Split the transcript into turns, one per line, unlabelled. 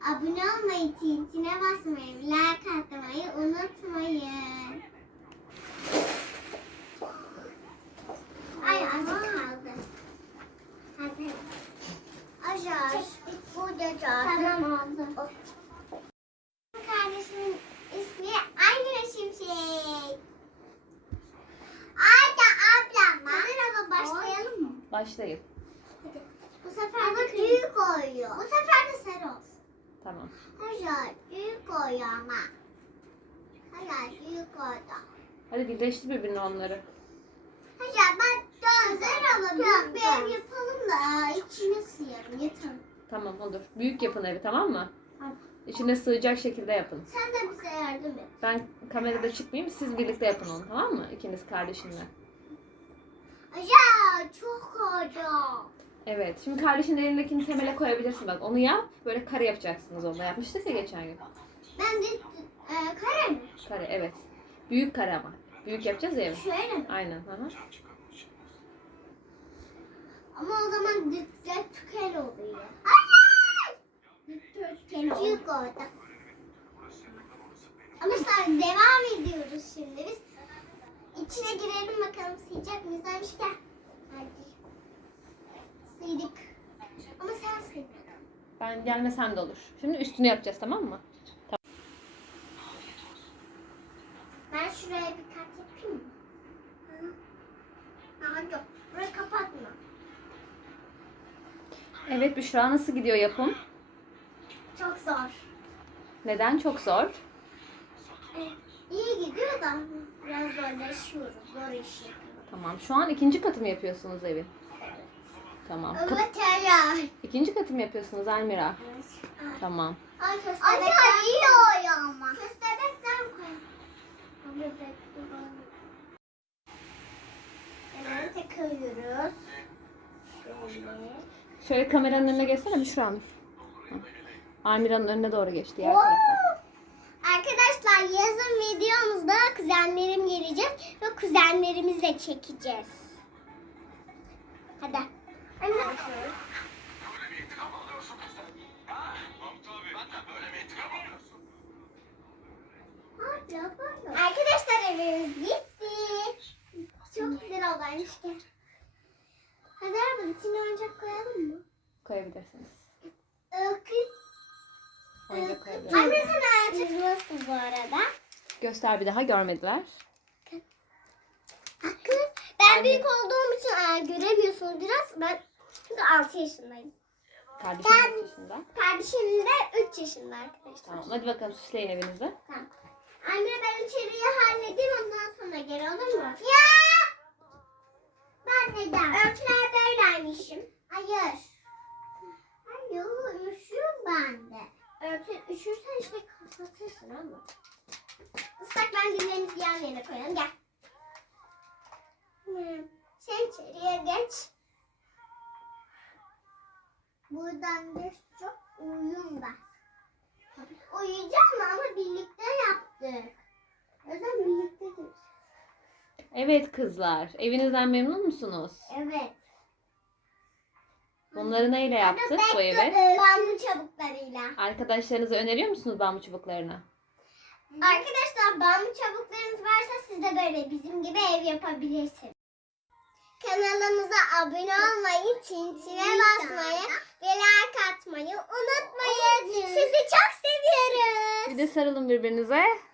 Abone olmayı, tintine basmayı, like atmayı unutmayın. Ay azıcık kaldı. Hadi. Ajar. Burada tamam oldu. Kardeşimin ismi Aymira Şimşek. Arda ablam. Hazır ama başlayalım mı?
Başlayın.
Hadi. Bu sefer de büyük oluyor. Bu sefer de sarı olsun.
Tamam.
Hayır, büyük oluyor ama. Hayır, büyük oldu.
Hadi birleştir birbirine onları.
Hayır, ben hazır ama büyük bir ev yapalım da içine sıyarım. Yeter.
Tamam olur. Büyük yapın evi, tamam mı?
Tamam.
İçine sığacak şekilde yapın.
Sen de bize yardım et.
Ben kamerada çıkmayayım, siz birlikte yapın onu, tamam mı? İkiniz kardeşinle.
Hayır, çok oldu.
Evet. Şimdi kardeşin elindekini temele koyabilirsin bak. Onu yap. Böyle kare yapacaksınız onunla. Yapmıştık ya geçen gün.
Ben de kare mi?
Kare, evet. Büyük kare ama. Büyük yapacağız ya evi.
Şöyle mi?
Aynen. Hı.
Ama o zaman dikdörtgen oluyor. Hayır! Dikdörtgen oluyor. Büyük oldu. Ama sonra devam ediyoruz şimdi biz. İçine girelim bakalım sığacak mıyız? Aymış gel. Hadi. Sıydık. Ama sen sığ.
Ben gelmesem de olur. Şimdi üstünü yapacağız, tamam mı?
Ben şuraya bir kat yapayım mı? Yok. Burayı kapatma.
Evet Büşra, nasıl gidiyor yapım?
Çok zor.
Neden? Çok zor.
İyi gidiyor da biraz zorlaşıyoruz. Zor iş yapıyoruz.
Tamam. Şu an ikinci katı mı yapıyorsunuz evi? Tamam.
Evet ya.
İkinci katı mı yapıyorsunuz Almira? Tamam.
Ay köstebekten iyi oluyor ama. Köstebekten koy. Hemen takıyoruz. Şöyle.
Şöyle kameranın önüne geçsene Büşra Hanım. Hı. Almira'nın önüne doğru geç, diğer tarafa.
Arkadaşlar yazın videomuzda kuzenlerim gelecek ve kuzenlerimizle çekeceğiz. Hadi. Anne. Arkadaşlar evimiz bitti. Çok güzel oldu Ayşe. Hadi araba içine oyuncak koyalım mı?
Koyabilirsiniz.
Öykü.
Oyuncak koyabilirsiniz.
Anne sen ayağınız nasıl bu arada?
Göster bir daha, görmediler.
Ben büyük olduğum için göremiyorsunuz biraz. Ben çünkü 6 yaşındayım.
Kardeşim kaç yaşında?
Kardeşim de 3 yaşında arkadaşlar.
Tamam. Hadi bakalım süsleyin evinizi.
Tamam. Anne ben içeriği halledeyim ondan sonra gel olur mu? Ya! Ben neden? Örtüler böyleymişim. Hayır. Hayır üşüyorum ben de. Üşürsen işte kapatırsın ama. Islak mendillerimizi yan yana koyalım gel. Sen içeriye geç. Buradan geç çok uyuyun ben. Uyuyacağım ama birlikte yaptık. O yüzden birlikte gireceğiz.
Evet kızlar. Evinizden memnun musunuz?
Evet.
Bunları neyle yaptık bu evi?
Bambu çubuklarıyla.
Arkadaşlarınıza öneriyor musunuz bambu çubuklarını?
Arkadaşlar bambu çubuklarınız varsa siz de böyle bizim gibi ev yapabilirsiniz. Kanalımıza abone olmayı, çintine basmayı ve like atmayı unutmayın. Sizi çok seviyoruz.
Bir de sarılın birbirinize.